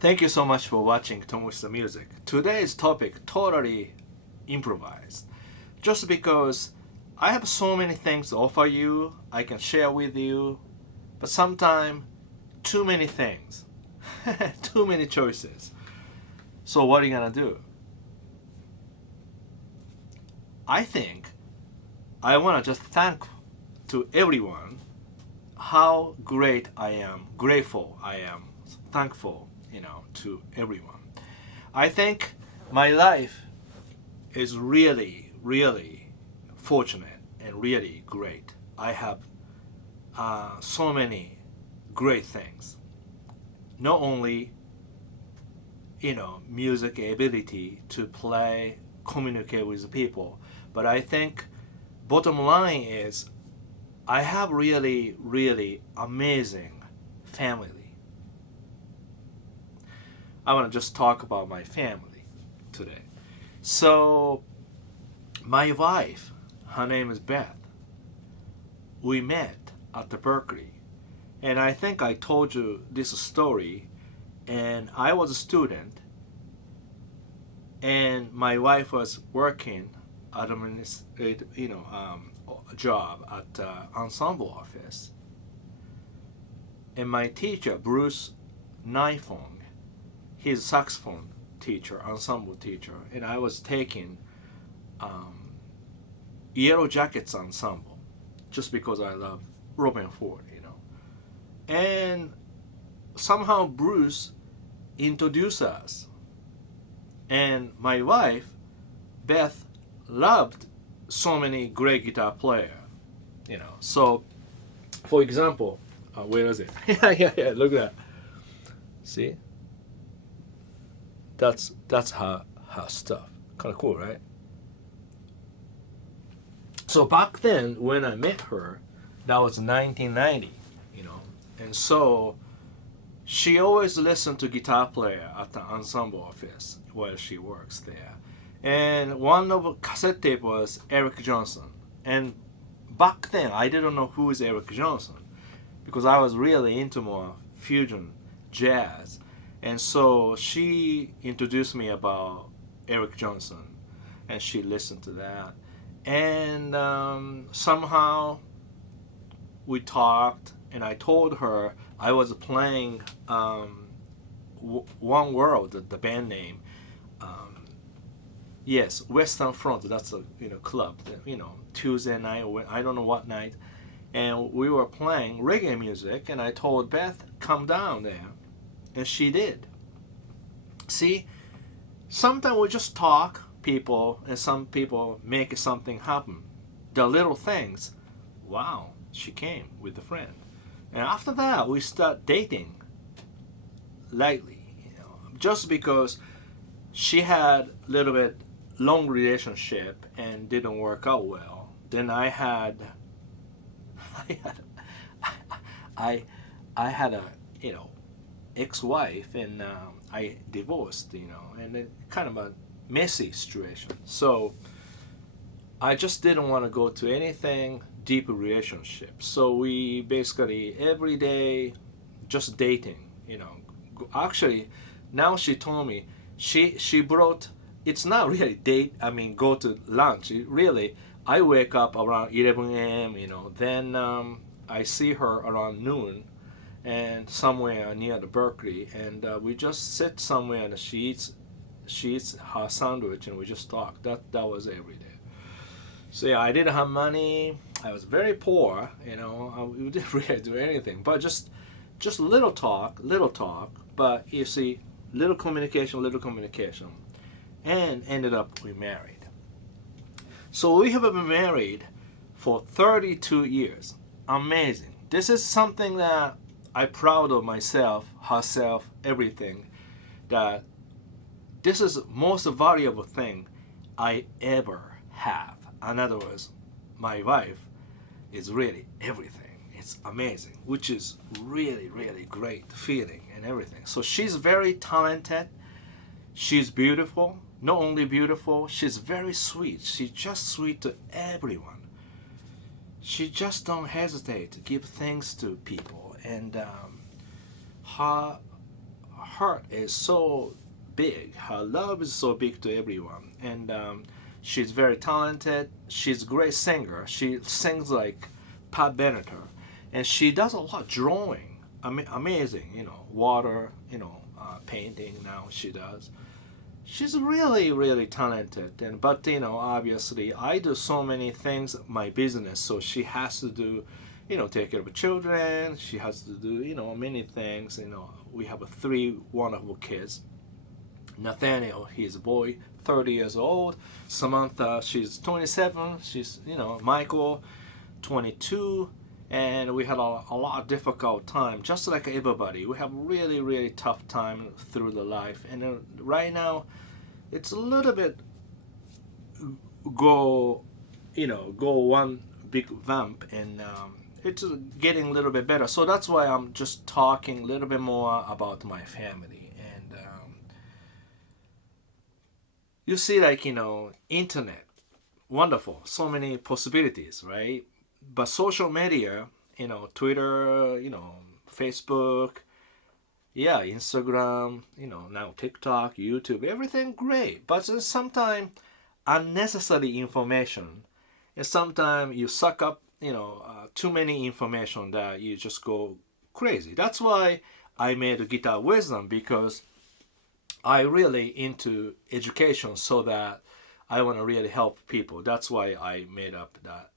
Thank you so much for watching Tomo's Music. Today's topic totally improvised. Just because I have so many things to offer you, I can share with you, but sometimes too many things, too many choices. So what are you gonna do? I think I wanna just thank to everyone how great I am, grateful I am, thankful, to everyone. I think my life is really, really fortunate and really great. I have so many great things. Not only, music ability to play, communicate with people, but I think bottom line is I have really, really amazing family. I want to just talk about my family today. So, my wife, her name is Beth. We met at the Berkeley, and I think I told you this story. And I was a student, and my wife was working job at the ensemble office. And my teacher, Bruce Nifong, he's a saxophone teacher, ensemble teacher, and I was taking Yellow Jackets ensemble just because I love Robin Ford. And somehow Bruce introduced us, and my wife, Beth, loved so many great guitar players. So, for example, where is it? yeah, look at that. See? That's her stuff. Kind of cool, right? So back then, when I met her, that was 1990. And so she always listened to guitar player at the ensemble office where she works there. And one of the cassette tape was Eric Johnson. And back then, I didn't know who is Eric Johnson because I was really into more fusion jazz. And so she introduced me about Eric Johnson, and she listened to that. And somehow we talked, and I told her I was playing One World, the band name. Yes, Western Front. That's a club. Tuesday night. I don't know what night, and we were playing reggae music. And I told Beth, "Come down there," and she did. See, sometimes we just talk, people, and some people make something happen. The little things. Wow, she came with a friend, and after that we start dating lightly. Just because she had a little bit long relationship and didn't work out well. Then I had I had a ex-wife, and I divorced, and it kind of a messy situation. So I just didn't want to go to anything deep relationship. So we basically every day just dating. Actually, now she told me she brought. It's not really date. I mean, go to lunch. Really, I wake up around 11 a.m. Then I see her around noon, and somewhere near the Berkeley, and we just sit somewhere, and she eats her sandwich, and we just talk. That was every day. So yeah, I didn't have money. I was very poor. We didn't really do anything, but just little talk. But you see, little communication, and ended up we married. So we have been married for 32 years. Amazing. This is something that I'm proud of myself, herself, everything. That this is the most valuable thing I ever have. In other words, my wife is really everything. It's amazing, which is really, really great feeling and everything. So she's very talented. She's beautiful. Not only beautiful, she's very sweet. She's just sweet to everyone. She just don't hesitate to give things to people, and her heart is so big. Her love is so big to everyone, and she's very talented. She's a great singer. She sings like Pat Benatar, and she does a lot of drawing. Amazing, water, painting. Now she does. She's really, really talented, and but obviously, I do so many things my business, so she has to do, take care of children. She has to do, many things. We have three wonderful kids. Nathaniel, he's a boy, 30 years old. Samantha, she's 27. She's, Michael, 22. And we had a lot of difficult time, just like everybody. We have really, really tough time through the life. And right now, it's a little bit go one big vamp, and it's getting a little bit better. So that's why I'm just talking a little bit more about my family. And you see, like, internet, wonderful, so many possibilities, right? But social media, Twitter, Facebook, yeah, Instagram, now TikTok, YouTube, everything great. But sometimes unnecessary information, and sometimes you suck up, too many information that you just go crazy. That's why I made a Guitar Wisdom, because I really into education, so that I want to really help people. That's why I made up that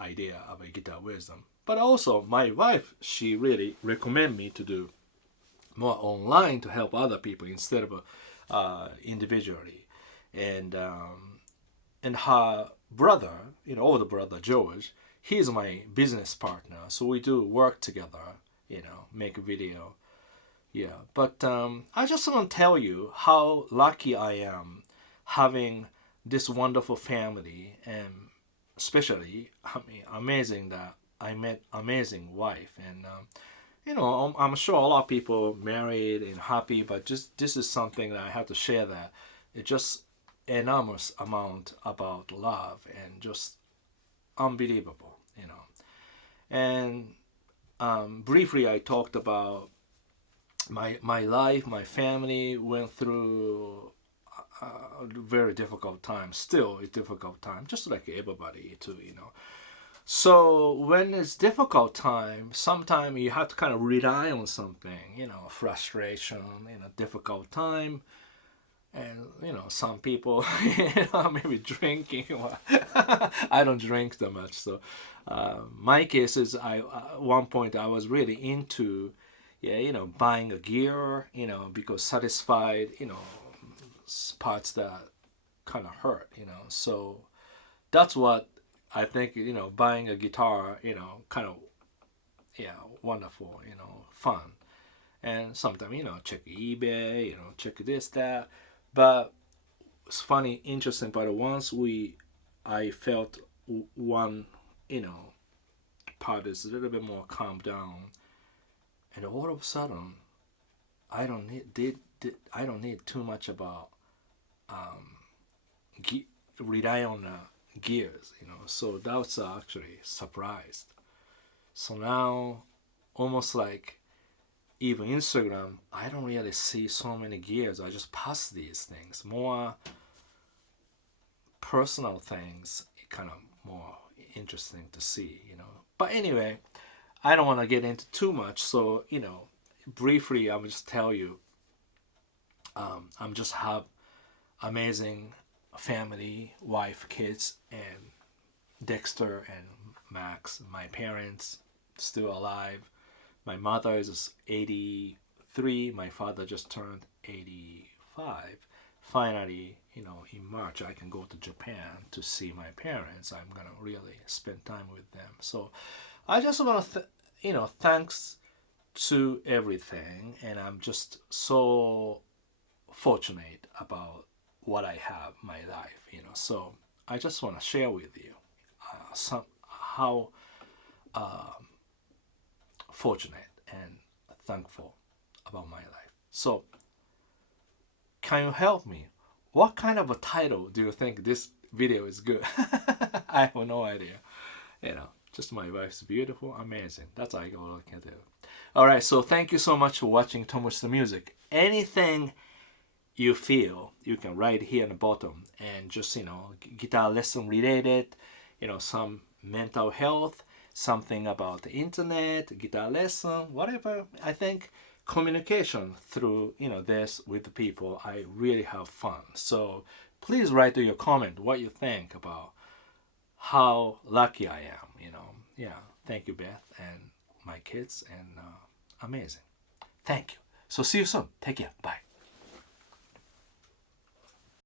idea of a Guitar Wisdom. But also my wife, she really recommend me to do more online to help other people instead of individually. And her brother, older brother George, he's my business partner. So we do work together, make a video. Yeah, but I just want to tell you how lucky I am having this wonderful family, and especially, amazing that I met amazing wife. And I'm sure a lot of people married and happy, but just this is something that I have to share, that it's just enormous amount about love, and just unbelievable. And briefly I talked about my life. My family went through a very difficult time, still a difficult time, just like everybody too. So when it's difficult time, sometimes you have to kind of rely on something, frustration in a difficult time. And some people, maybe drinking. I don't drink that much. So my case is, at one point I was really into, buying a gear, because satisfied, parts that kind of hurt, So that's what I think, buying a guitar, kind of, wonderful, fun. And sometimes, check eBay, check this, that. But it's funny, interesting, but once I felt one, part is a little bit more calmed down. And all of a sudden, I don't need too much about rely on gears, So that was actually surprised. So now, almost like even Instagram, I don't really see so many gears. I just pass these things. More personal things, kind of more interesting to see, But anyway, I don't want to get into too much. So, briefly, I will just tell you, I'm just have amazing family, wife, kids, and Dexter and Max. My parents still alive. My mother is 83. My father just turned 85. Finally, in March I can go to Japan to see my parents. I'm gonna really spend time with them. So I just want to, thanks to everything, and I'm just so fortunate about what I have, my life. So I just want to share with you how fortunate and thankful about my life. So, can you help me? What kind of a title do you think this video is good? I have no idea. Just my wife's beautiful, amazing. That's all I can do. All right, so thank you so much for watching Tomo's the Music. anything you feel, you can write here in the bottom, and just, guitar lesson related, some mental health, something about the internet, guitar lesson, whatever. I think communication through, this with the people, I really have fun. So please write to your comment what you think about how lucky I am, Yeah, thank you, Beth, and my kids, and amazing. Thank you. So see you soon. Take care. Bye.